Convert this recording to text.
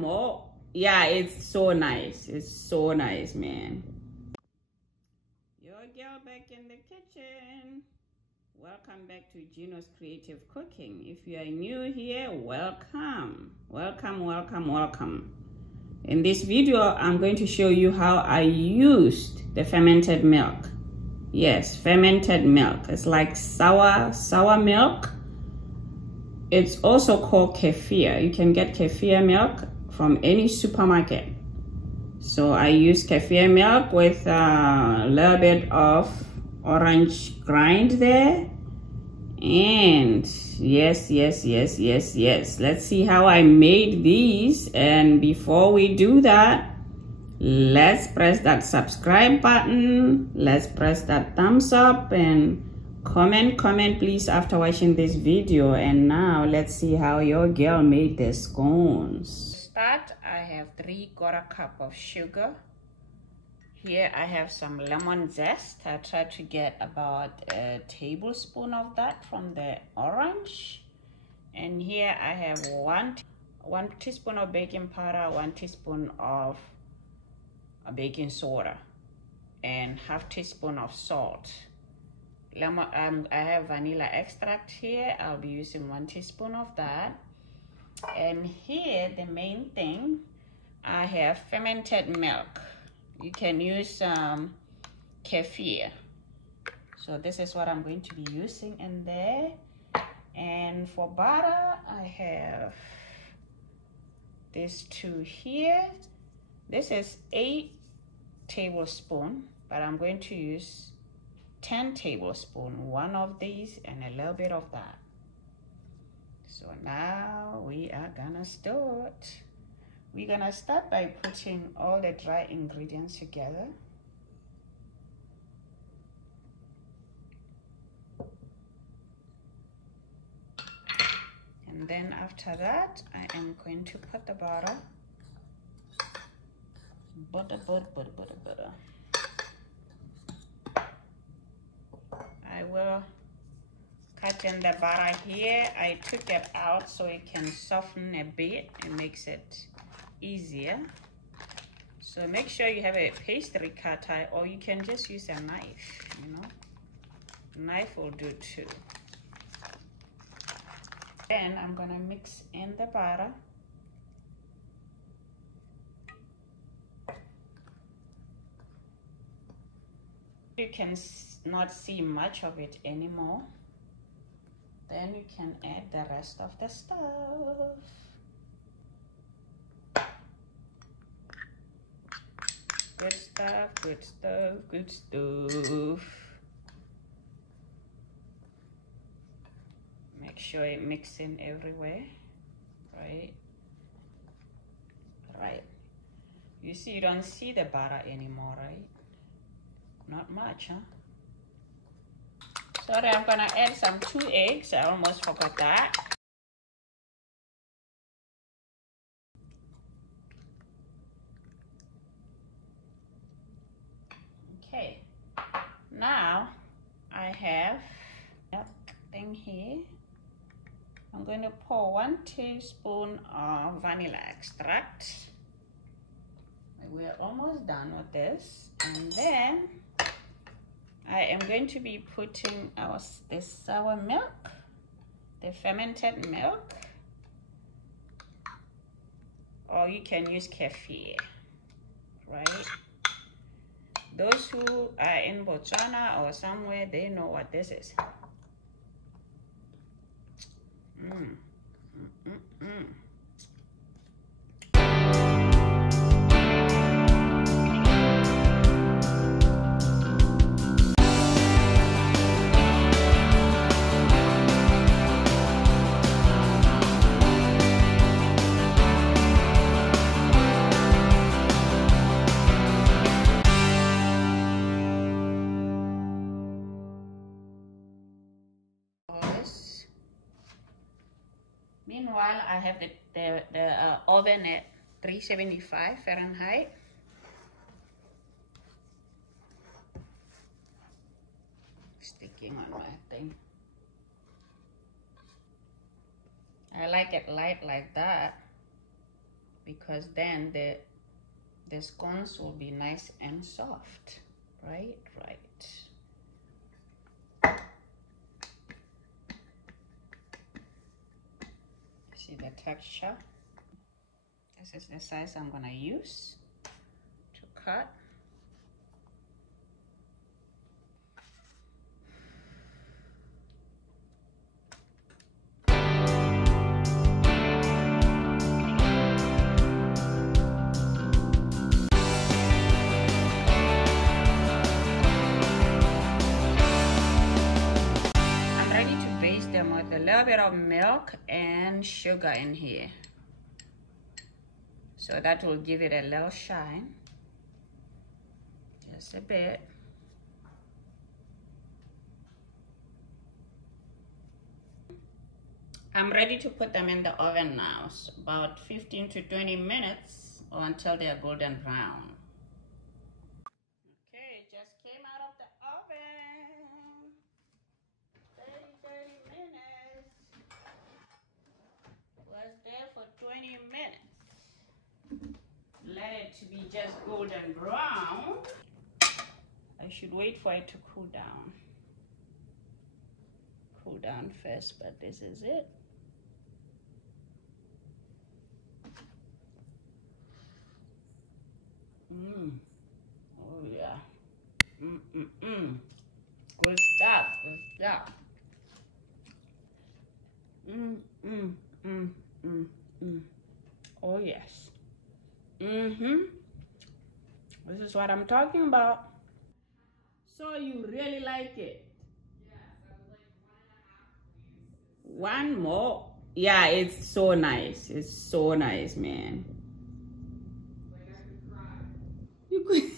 more. Yeah, it's so nice. It's so nice, man. Your girl back in the kitchen. Welcome back to Ginos Creative Cooking. If you are new here, welcome. Welcome, welcome, welcome. In this video, I'm going to show you how I used the fermented milk. Yes, fermented milk. It's like sour milk. It's also called kefir. You can get kefir milk from any supermarket. So I use kefir milk with a little bit of orange grind there. And yes, let's see how I made these. And before we do that, let's press that subscribe button. Let's press that thumbs up and comment please after watching this video. And now let's see how your girl made the scones. To start, I have 3/4 cup of sugar. Here I have some lemon zest. I tried to get about a tablespoon of that from the orange. And here I have one teaspoon of baking powder, 1 teaspoon of baking soda, and half teaspoon of salt. I have vanilla extract here. I'll be using 1 teaspoon of that. And here the main thing, I have fermented milk. You can use kefir. So this is what I'm going to be using in there. And for butter, I have these two here. This is 8 tablespoons, but I'm going to use 10 tablespoons, one of these and a little bit of that. So now we are gonna start. We're gonna start by putting all the dry ingredients together. And then after that, I am going to put the butter. Butter. I will cut in the butter here. I took it out so it can soften a bit. It makes it easier. So make sure you have a pastry cutter, or you can just use a knife, you know. Knife will do too. Then I'm gonna mix in the butter. You can not see much of it anymore. Then you can add the rest of the stuff. Good stuff, good stuff, good stuff. Make sure it mixes in everywhere, right? Right. You see, you don't see the butter anymore, right? Not much, huh? Sorry, I'm gonna add some 2 eggs. I almost forgot that. Okay, now I have milk thing here. I'm going to pour 1 teaspoon of vanilla extract. We're almost done with this. And then I am going to be putting this sour milk, the fermented milk, or you can use kefir, right? Those who are in Botswana or somewhere, they know what this is. Meanwhile, I have the oven at 375 Fahrenheit. Sticking on my thing. I like it light like that because then the scones will be nice and soft. Right. See the texture? This is the size I'm gonna use to cut. With a little bit of milk and sugar in here, so that will give it a little shine, just a bit. I'm ready to put them in the oven now. So about 15 to 20 minutes or until they are golden brown. Okay, just came out of the oven. 30 minutes. Was there for 20 minutes. Let it to be just golden brown. I should wait for it to cool down. Cool down first, but this is it. Oh yeah. Good stuff. Oh yes. This is what I'm talking about. So you really like it? Yes, I would like 1.5, please. One more? Yeah, it's so nice. It's so nice, man. Like I could cry. You could.